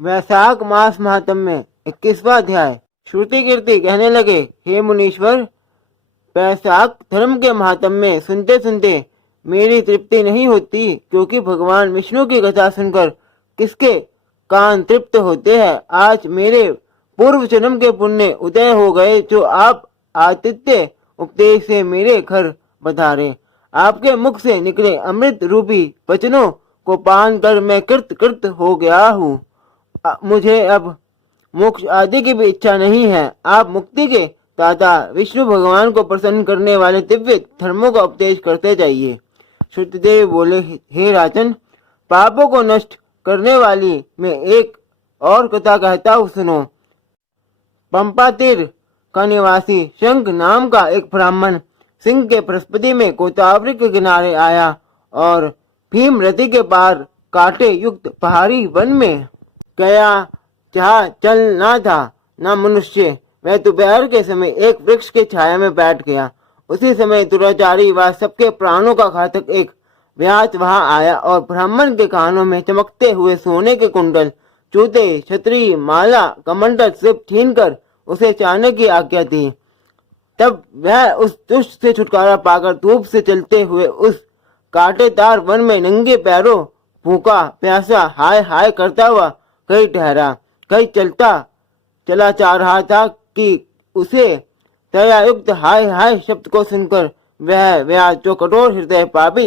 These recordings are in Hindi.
वैशाख मास महात्म्य 21वां अध्याय। श्रुति कीर्ति कहने लगे, हे मुनीश्वर, वैशाख धर्म के महात्म्य सुनते सुनते मेरी तृप्ति नहीं होती, क्योंकि भगवान विष्णु की कथा सुनकर किसके कान तृप्त होते हैं। आज मेरे पूर्व जन्म के पुण्य उदय हो गए, जो आप आतिथ्य उपदेश से मेरे घर पधारे। आपके मुख से निकले अमृत रूपी वचनों को पान कर मैं कृत कृत हो गया हूँ। मुझे अब मोक्ष आदि की भी इच्छा नहीं है। आप मुक्ति के दाता विष्णु भगवान को प्रसन्न करने वाले दिव्य धर्मों का उपदेश करते जाइए। श्रुतदेव बोले, हे राजन, पापों को नष्ट करने वाली मैं एक और कथा कहता हूँ, सुनो। पंपा तीर का निवासी शंख नाम का एक ब्राह्मण सिंह के बृहस्पति में गोदावरी के किनारे आया और भीम नदी के पार कांटे युक्त पहाड़ी वन में गया, जहाँ चल ना था ना मनुष्य। वह दोपहर के समय एक वृक्ष के छाया में बैठ गया। उसी समय दुराचारी व सबके प्राणों का घातक एक व्यास वहां आया और ब्राह्मण के कानों में चमकते हुए सोने के कुंडल, जूते, छतरी, माला, कमंडल सब छीनकर उसे चाहने की आज्ञा दी। तब वह उस दुष्ट से छुटकारा पाकर धूप से चलते हुए उस कांटेदार वन में नंगे पैरों भूखा प्यासा हाय हाय करता हुआ कहीं ठहरा, कहीं चला जा रहा था कि उसे दयायुक्त हाय हाय शब्द को सुनकर वह व्यास, जो कठोर हृदय पापी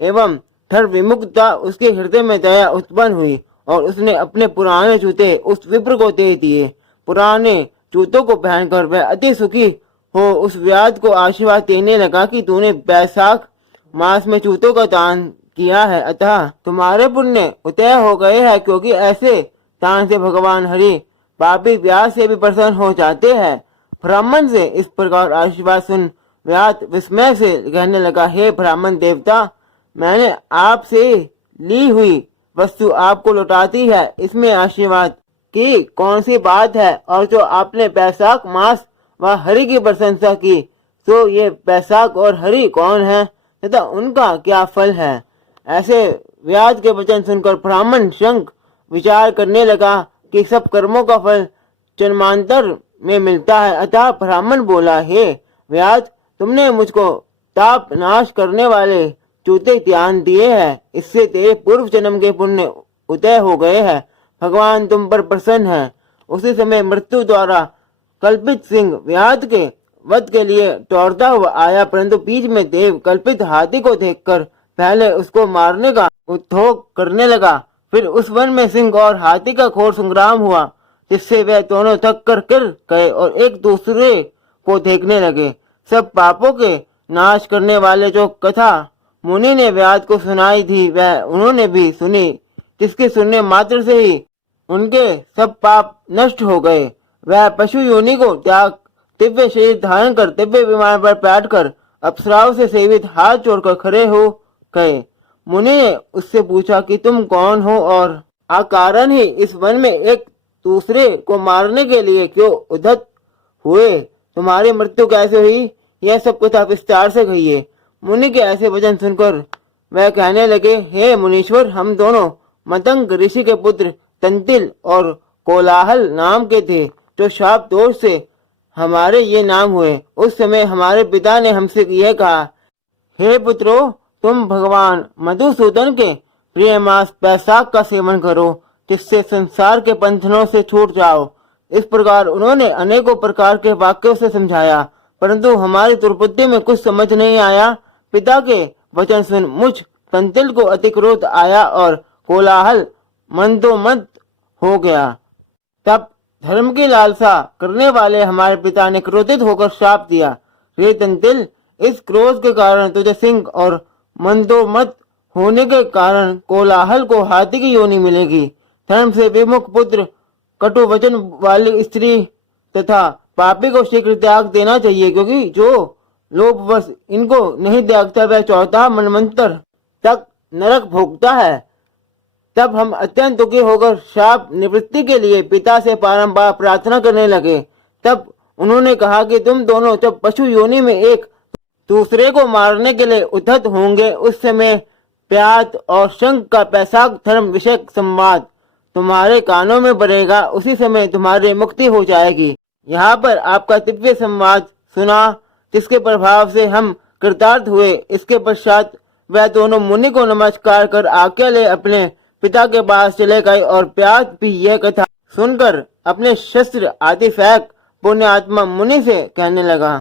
एवं धर्म विमुख था, उसके हृदय में दया उत्पन्न हुई और उसने अपने पुराने जूते उस विप्र को दे दिए। पुराने जूतों को पहनकर वह अति सुखी हो उस व्यास को आशीर्वाद देने लगा कि तूने वैशाख मास में जूतों का दान किया है, अतः तुम्हारे पुण्य उदय हो गए हैं, क्योंकि ऐसे दान से भगवान हरि पापी व्यास से भी प्रसन्न हो जाते हैं। ब्राह्मण से इस प्रकार आशीर्वाद सुन व्यास विस्मय से कहने लगा, हे ब्राह्मण देवता, मैंने आपसे ली हुई वस्तु आपको लौटाती है, इसमें आशीर्वाद की कौन सी बात है? और जो आपने वैशाख मास व हरि की प्रशंसा की, तो ये वैशाख और हरि कौन है तथा उनका क्या फल है? ऐसे व्यास के वचन सुनकर ब्राह्मण शंख विचार करने लगा कि सब कर्मों का फल जन्मांतर में मिलता है। अतः ब्राह्मण बोला, हे व्यास, तुमने मुझको ताप नाश करने वाले जूते ज्ञान दिए हैं, इससे तेरे पूर्व जन्म के पुण्य उदय हो गए हैं। भगवान तुम पर प्रसन्न है। उसी समय मृत्यु द्वारा कल्पित सिंह व्यास के वध के लिए दौड़ता हुआ आया, परंतु बीच में देव कल्पित हाथी को देखकर पहले उसको मारने का उद्योग करने लगा। फिर उस वन में सिंह और हाथी का घोर संग्राम हुआ, जिससे वे दोनों थक कर गिर गए और एक दूसरे को देखने लगे। सब पापों के नाश करने वाले जो कथा मुनि ने व्यास को सुनाई थी, वह उन्होंने भी सुनी, जिसके सुनने मात्र से ही उनके सब पाप नष्ट हो गए। वह पशु योनि को त्याग दिव्य शरीर धारण कर दिव्य विमान पर बैठकर अप्सराओं से सेवित हाथ जोड़कर खड़े हो गए। मुनि ने उससे पूछा कि तुम कौन हो और अकारण ही इस वन में एक दूसरे को मारने के लिए क्यों उद्धत हुए? तुम्हारी मृत्यु कैसे हुई, यह सब कथा विस्तार से कहिए। मुनि के ऐसे वचन सुनकर वह कहने लगे, हे मुनीश्वर, हम दोनों मतंग ऋषि के पुत्र तंतिल और कोलाहल नाम के थे, जो शाप दोष से हमारे ये नाम हुए। उस समय हमारे पिता ने हमसे यह कहा, हे पुत्रों, तुम भगवान मधुसूदन के प्रिय मास वैशाख का सेवन करो, जिससे संसार के बंधनों से छूट जाओ। इस प्रकार उन्होंने अनेकों प्रकार के वाक्यों से समझाया, परंतु हमारी दुर्बुद्धि में कुछ समझ नहीं आया। पिता के वचन सुन मुझ तंतिल को अति क्रोध आया और कोलाहल मंदोमद हो गया। तब धर्म की लालसा करने वाले हमारे पिता ने क्रोधित होकर श्राप दिया, हे तंतिल, इस क्रोध के कारण तुझे सिंह और मंदोमद होने के कारण कोलाहल को हाथी की योनि मिलेगी। धर्म से विमुख पुत्र, कटु वचन वाली स्त्री तथा पापी को शीघ्र त्याग देना चाहिए, क्योंकि जो लोभवश इनको नहीं त्यागता वह 14 मनवंतर तक नरक भोगता है। तब हम अत्यंत दुखी होकर शाप निवृत्ति के लिए पिता से बारंबार प्रार्थना करने लगे। तब उन्होंने कहा कि तुम दोनों जब पशु योनि में एक दूसरे को मारने के लिए उद्धत होंगे, उस समय प्याद और शंख का वैशाख धर्म विषयक संवाद तुम्हारे कानों में पड़ेगा उसी समय तुम्हारी मुक्ति हो जाएगी। यहाँ पर आपका दिव्य संवाद सुना जिसके प्रभाव से हम कृतार्थ हुए। इसके पश्चात वह दोनों मुनि को नमस्कार कर आज्ञा ले अपने पिता के पास चले गए और प्यास भी यह कथा सुनकर अपने शस्त्र आदि फेंक पुण्यात्मा मुनि से कहने लगा।